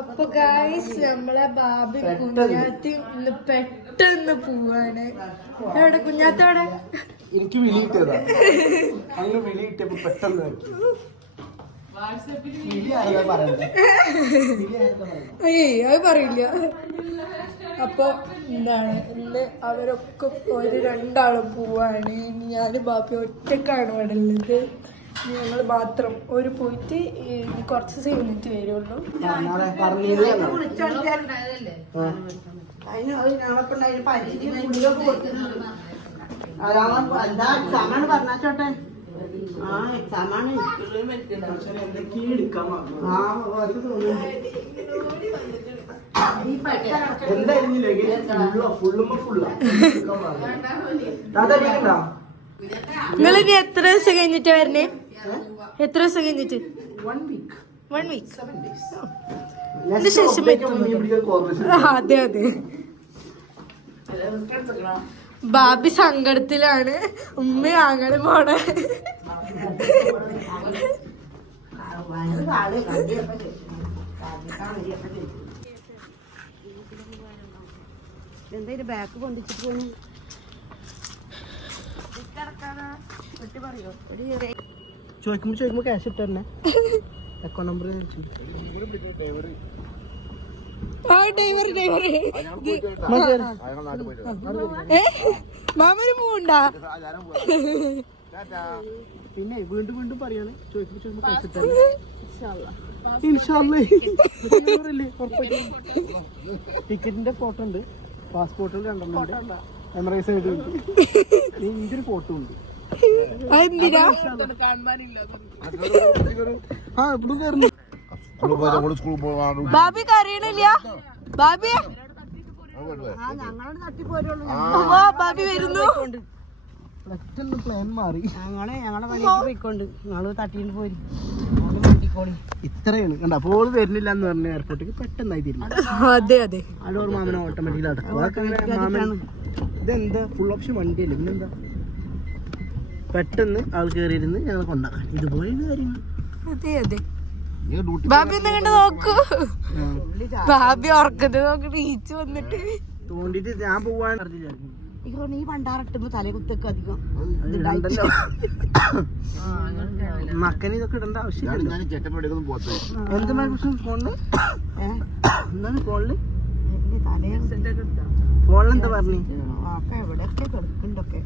അപ്പൊ ഗായ്സ് നമ്മളെ ബാബി കുഞ്ഞാത്തി ഇന്ന് പെട്ടെന്ന് പോവാണ്. എവിടെ കുഞ്ഞാത്തോടെ? എനിക്ക് വിളി കിട്ടിയതാ. അങ്ങനെ വിളി കിട്ടിയപ്പോ പെട്ടെന്ന് അത് പറയില്ല. അപ്പൊ എന്താണ് ഇന്ന് അവരൊക്കെ ഒരു രണ്ടാളും പോവാണ്. ഞാൻ ബാബി ഒറ്റക്കാണ് ഇവിടെ ഉള്ളത്. ഞങ്ങൾ മാത്രം ഒരു പോയിട്ട് കുറച്ച് ദിവസം കഴിഞ്ഞിട്ട് വരുള്ളൂ. പറഞ്ഞോട്ടെ എക്സാമാണ് നിങ്ങൾ ഇനി എത്ര ദിവസം കഴിഞ്ഞിട്ട് വരണേ? എത്ര ദിവസം കഴിഞ്ഞിട്ട്? 1 വീക്ക് ശേഷം. അതെ അതെ. ബാബി സങ്കടത്തിലാണ്. ഉമ്മ അങ്ങനെ പോണേ. എന്തായാലും ബാക്ക് പൊന്തിച്ചിട്ട് പോയി ചോദിക്കുമ്പോ ക്യാഷ് ഇട്ട് തന്നെ അക്കൗണ്ട് നമ്പർ മാമന് പോണ്ടാ. പിന്നെ വീണ്ടും വീണ്ടും പറയാണ്. ചോദിക്കുമ്പോ ക്യാഷ് ഇട്ട് ടിക്കറ്റിന്റെ ഫോട്ടോ ഉണ്ട്, പാസ്പോർട്ടിൽ 2 ഉണ്ട്, എമറൈസ് ആയിട്ട് ഉണ്ട്, ഇതിന്റെ ഒരു ഫോട്ടോ ഉണ്ട്. ബാബി കറിയണില്ല. ബാബി ബാബി വരുന്നു. പ്ലാൻ മാറി. ഞങ്ങളെ പണിക്ക് പോയിക്കൊണ്ട് ഞങ്ങള് തട്ടീന് പോയി ഇത്രയാണ് കണ്ട. അപ്പോൾ വരുന്നില്ല എന്ന് പറഞ്ഞ എയർപോർട്ടിലേക്ക് പെട്ടെന്നായി തീരുന്നു. അതെ അതെ. അതോർ മാമനെ ഓട്ടോമാറ്റിക്കലി അടക്കും. ഇതെന്താ ഫുൾ ഓപ്ഷൻ വണ്ടിയല്ലേ? പിന്നെന്താ പെട്ടെന്ന് ആൾ കയറിയിരുന്ന് ഞങ്ങൾ കൊണ്ടാക്കാൻ. ഇതുപോലെയാണ് കാര്യങ്ങൾ. അതെ അതെ. ബാബി ഒന്ന് കണ്ട് നോക്കൂ. ബാബി ഉറക്കത്ത് നോക്കി റീച്ച് വന്നിട്ട് തോണ്ടിട്ട് ഞാൻ പോവാൻ നീ പണ്ടാറിട്ടുമ്പോ തല കുത്തൊക്കെ അധികം മക്കന് ഇതൊക്കെ ഇടേണ്ട ആവശ്യമില്ല. എന്ത് ഫോണില് എന്താണ് ഫോണില് ഫോണിലെന്താ പറഞ്ഞു? എവിടെയൊക്കെ കിടക്കുന്നുണ്ടൊക്കെ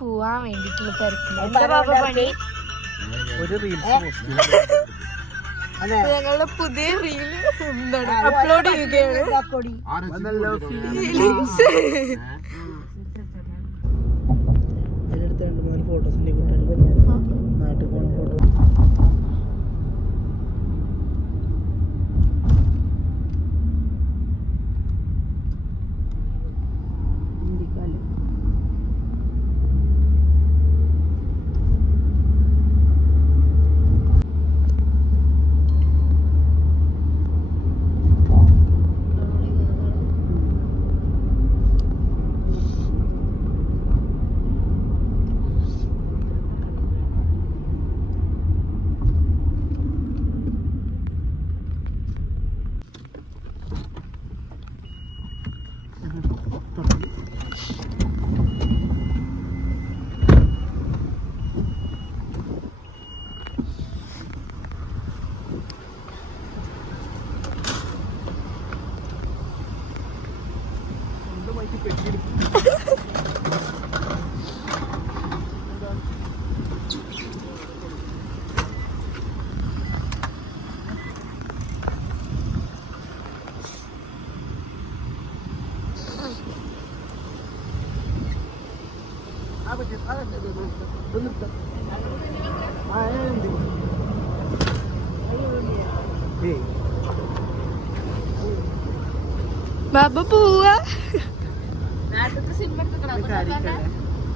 പോവാൻ വേണ്ടിട്ടുള്ള തിരക്കില്ല. ഒരു റീൽസ് ഞങ്ങളുടെ പുതിയ റീല് എന്താണ് അപ്ലോഡ് ചെയ്യുകയാണ്. അതിനടുത്ത് 2-3 ഫോട്ടോസിന്റെ നാട്ടിൽ പോണ ഫോട്ടോ. ബാബ പോവാ.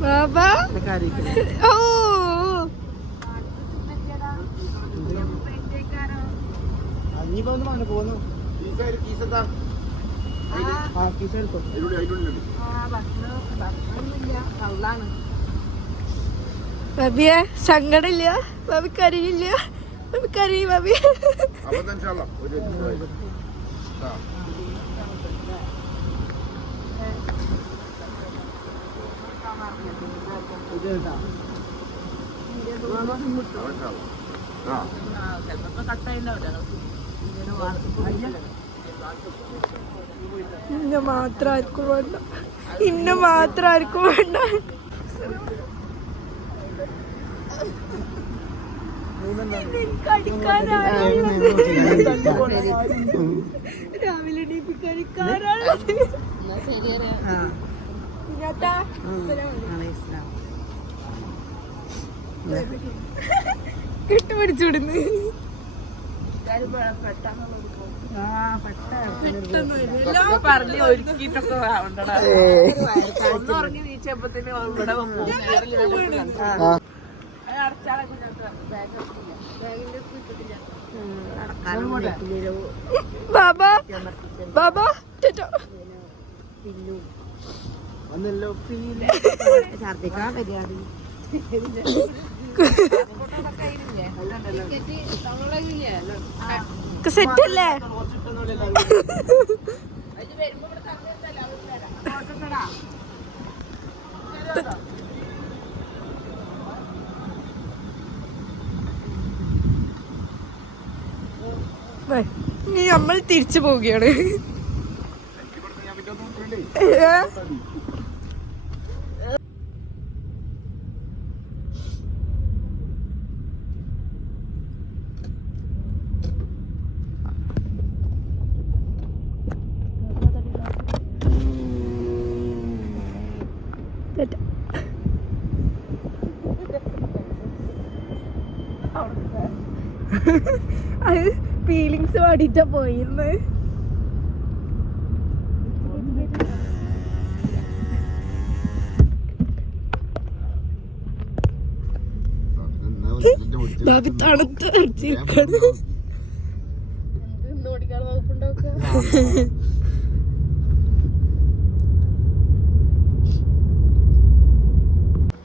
ബാബ ഓ പോന്നു. ബാബിയെ സങ്കടമില്ല? ബാബി കരയില്ല? കരയും ബാബി. ഇന്ന മാത്രം ആർക്കും വേണ്ട, ഇന്ന മാത്രം ആർക്കും വേണ്ട. രാവിലെ കിട്ടുപിടിച്ചുവിടുന്നു. പറഞ്ഞ് ഒരുക്കിട്ടൊക്കെ ഒന്നുറങ്ങി നീച്ചപ്പത്തിന് ഇവിടെ ബാബാ ബാബാ ഛർദിക്കാൻ വരികയാണ്. സെറ്റല്ലേ? ഇനി നമ്മൾ തിരിച്ചു പോവുകയാണ്. അത് ഫീലിങ്സ് പാടിട്ടാ പോയിരുന്നത്. ബാബി തണുത്ത് അടിച്ചിരിക്കണ്.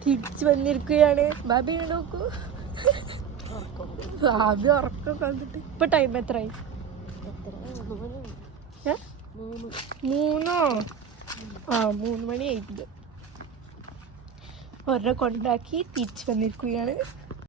തിരിച്ചു വന്നിരിക്കുകയാണ്. ബാബി നോക്കൂ, ബാബി ഉറക്കം കണ്ടിട്ട്. ഇപ്പൊ ടൈം എത്രയായി? 3 3 മണിയായിട്ടുണ്ട്. ഒരെ കൊണ്ടാക്കി തിരിച്ചു വന്നിരിക്കുകയാണ്.